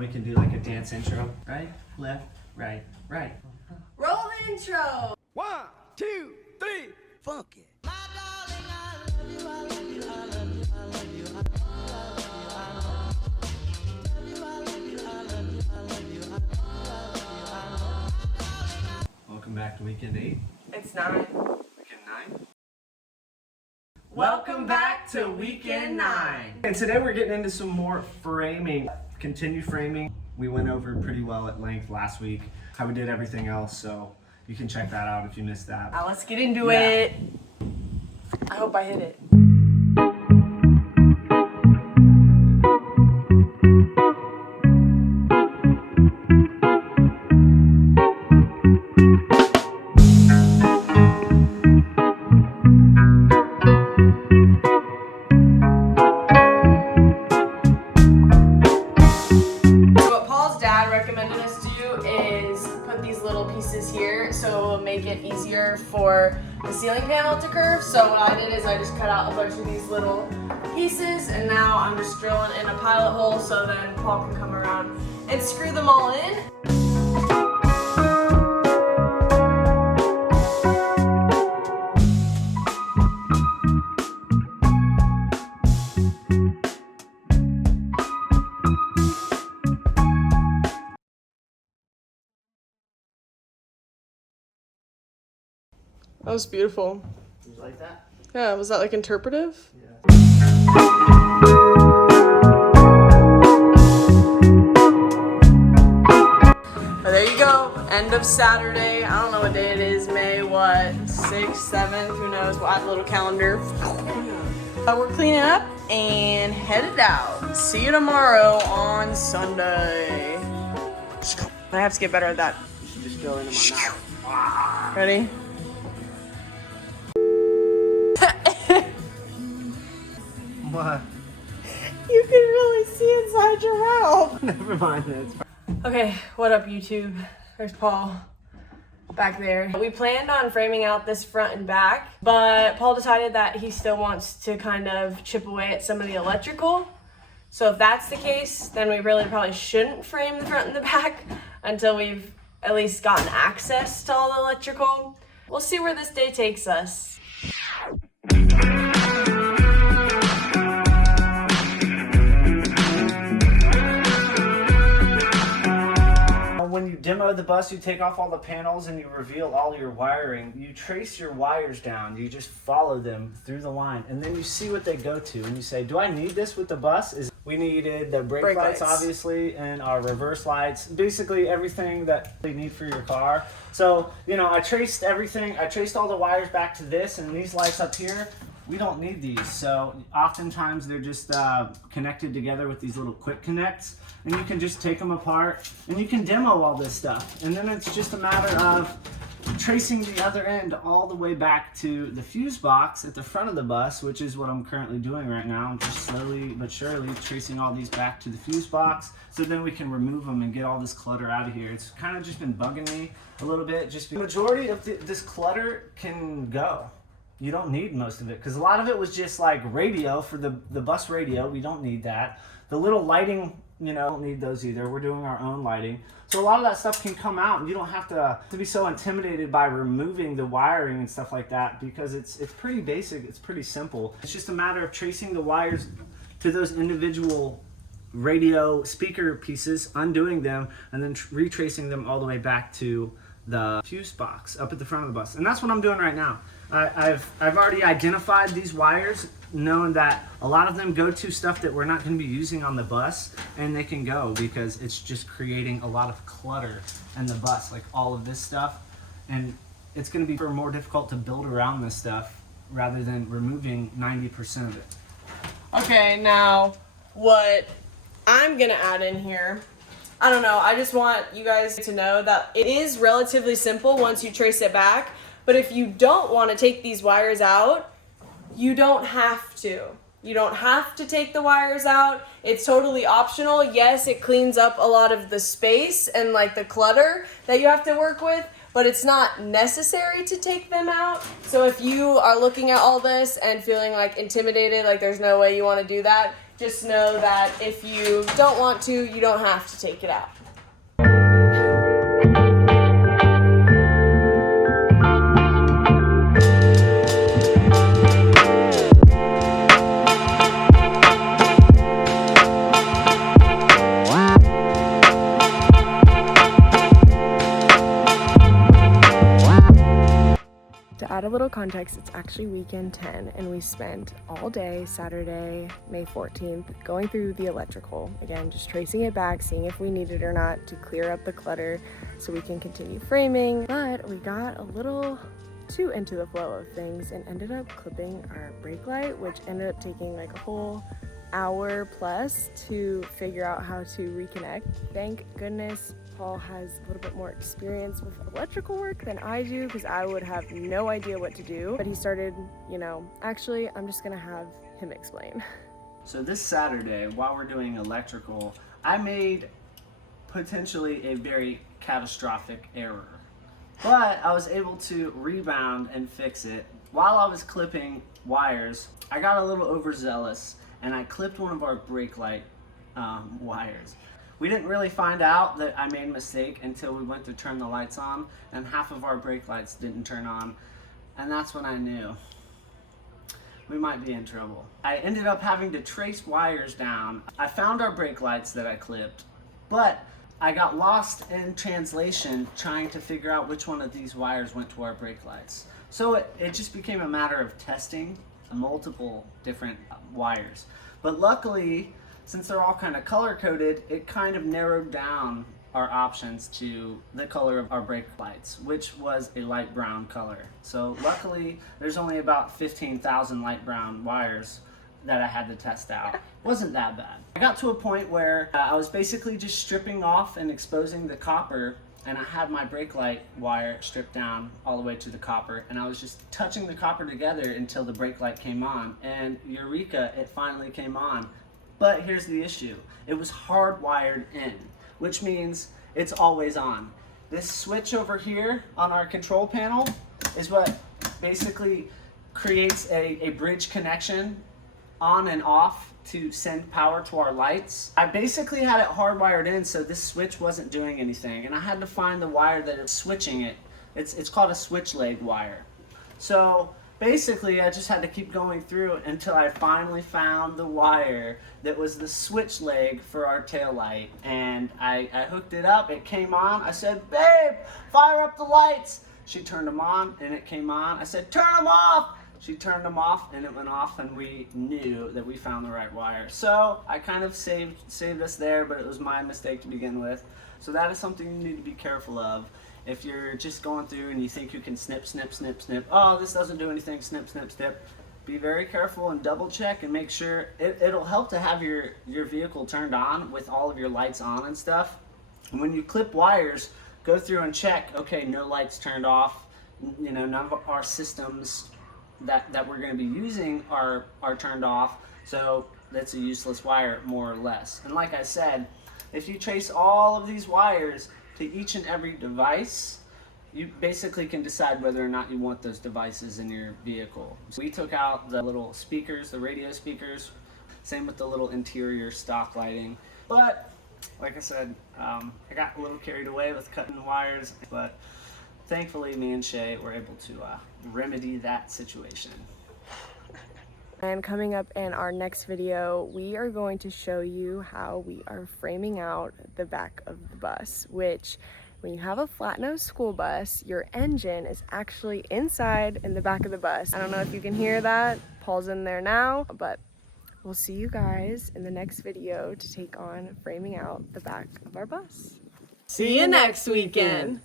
We can do like a dance intro. Right, left, right, right. Roll the intro. 1, 2, 3, funk it. Welcome back to weekend 8. It's 9. Weekend 9. Welcome back to weekend 9. And today we're getting into some more framing. Continue framing. We went over pretty well at length last week how we did everything else, so you can check that out if you missed that. Now let's get into it. I hope I hit it. Recommended us do is put these little pieces here so it will make it easier for the ceiling panel to curve. So what I did is I just cut out a bunch of these little pieces, and now I'm just drilling in a pilot hole so then Paul can come around and screw them all in. That was beautiful. Did you like that? Yeah, was that like interpretive? Yeah. But there you go. End of Saturday. I don't know what day it is. May what? 6th, 7th? Who knows? We'll add a little calendar. We're cleaning up and headed out. See you tomorrow on Sunday. I have to get better at that. You should just go into my mouth. Ready? What? You can really see inside your mouth. Never mind, it's fine. Okay, what up YouTube? There's Paul back there. We planned on framing out this front and back, but Paul decided that he still wants to kind of chip away at some of the electrical. So if that's the case, then we really probably shouldn't frame the front and the back until we've at least gotten access to all the electrical. We'll see where this day takes us. When you demo the bus, you take off all the panels and you reveal all your wiring. You trace your wires down. You just follow them through the line, and then you see what they go to. And you say, do I need this with the bus? We needed the brake lights, obviously, and our reverse lights. Basically everything that you need for your car. So, I traced everything. I traced all the wires back to this, and these lights up here, we don't need these. So oftentimes they're just connected together with these little quick connects. And you can just take them apart and you can demo all this stuff. And then it's just a matter of tracing the other end all the way back to the fuse box at the front of the bus, which is what I'm currently doing right now. I'm just slowly but surely tracing all these back to the fuse box so then we can remove them and get all this clutter out of here. It's kind of just been bugging me a little bit. Just the majority of this clutter can go. You don't need most of it because a lot of it was just like radio for the bus radio. We don't need that. The little lighting, don't need those either. We're doing our own lighting. So a lot of that stuff can come out, and you don't have to be so intimidated by removing the wiring and stuff like that because it's pretty basic. It's pretty simple. It's just a matter of tracing the wires to those individual radio speaker pieces, undoing them, and then retracing them all the way back to the fuse box up at the front of the bus. And that's what I'm doing right now. I've already identified these wires, knowing that a lot of them go to stuff that we're not going to be using on the bus, and they can go because it's just creating a lot of clutter in the bus, like all of this stuff, and it's going to be more difficult to build around this stuff rather than removing 90% of it. Okay, now what I'm gonna add in here, I don't know, I just want you guys to know that it is relatively simple once you trace it back. But if you don't want to take these wires out, you don't have to. You don't have to take the wires out. It's totally optional. Yes, it cleans up a lot of the space and like the clutter that you have to work with, but it's not necessary to take them out. So if you are looking at all this and feeling like intimidated, like there's no way you want to do that, just know that if you don't want to, you don't have to take it out. To add a little context, it's actually weekend 10 and we spent all day Saturday, May 14th, going through the electrical. Again, just tracing it back, seeing if we need it or not to clear up the clutter so we can continue framing. But we got a little too into the flow of things and ended up clipping our brake light, which ended up taking like a whole hour plus to figure out how to reconnect. Thank goodness Paul has a little bit more experience with electrical work than I do, because I would have no idea what to do. But he started, actually, I'm just gonna have him explain. So this Saturday, while we're doing electrical, I made potentially a very catastrophic error. But I was able to rebound and fix it. While I was clipping wires, I got a little overzealous and I clipped one of our brake light wires. We didn't really find out that I made a mistake until we went to turn the lights on, and half of our brake lights didn't turn on, and that's when I knew we might be in trouble. I ended up having to trace wires down. I found our brake lights that I clipped, but I got lost in translation trying to figure out which one of these wires went to our brake lights. So it just became a matter of testing multiple different wires. But luckily, since they're all kind of color-coded, it kind of narrowed down our options to the color of our brake lights, which was a light brown color. So luckily, there's only about 15,000 light brown wires that I had to test out. Wasn't that bad. I got to a point where I was basically just stripping off and exposing the copper, and I had my brake light wire stripped down all the way to the copper, and I was just touching the copper together until the brake light came on, and eureka, it finally came on. But here's the issue. It was hardwired in, which means it's always on. This switch over here on our control panel is what basically creates a bridge connection on and off to send power to our lights. I basically had it hardwired in so this switch wasn't doing anything, and I had to find the wire that is switching it. It's called a switch leg wire. So basically, I just had to keep going through until I finally found the wire that was the switch leg for our taillight. And I hooked it up, it came on. I said, "Babe, fire up the lights." She turned them on and it came on. I said, "Turn them off." She turned them off and it went off, and we knew that we found the right wire. So I kind of saved us there, but it was my mistake to begin with. So that is something you need to be careful of. If you're just going through and you think you can snip, snip, snip, snip, oh, this doesn't do anything, snip, snip, snip, be very careful and double check and make sure. It'll help to have your vehicle turned on with all of your lights on and stuff. And when you clip wires, go through and check, okay, no lights turned off, none of our systems that we're going to be using are turned off, so that's a useless wire, more or less. And like I said, if you trace all of these wires to each and every device, you basically can decide whether or not you want those devices in your vehicle. So we took out the little speakers, the radio speakers, same with the little interior stock lighting. But like I said, I got a little carried away with cutting the wires, but thankfully me and Shay were able to remedy that situation. And coming up in our next video, we are going to show you how we are framing out the back of the bus, which when you have a flat nose school bus, your engine is actually inside in the back of the bus. I don't know if you can hear that. Paul's in there now, but we'll see you guys in the next video to take on framing out the back of our bus. See you next weekend.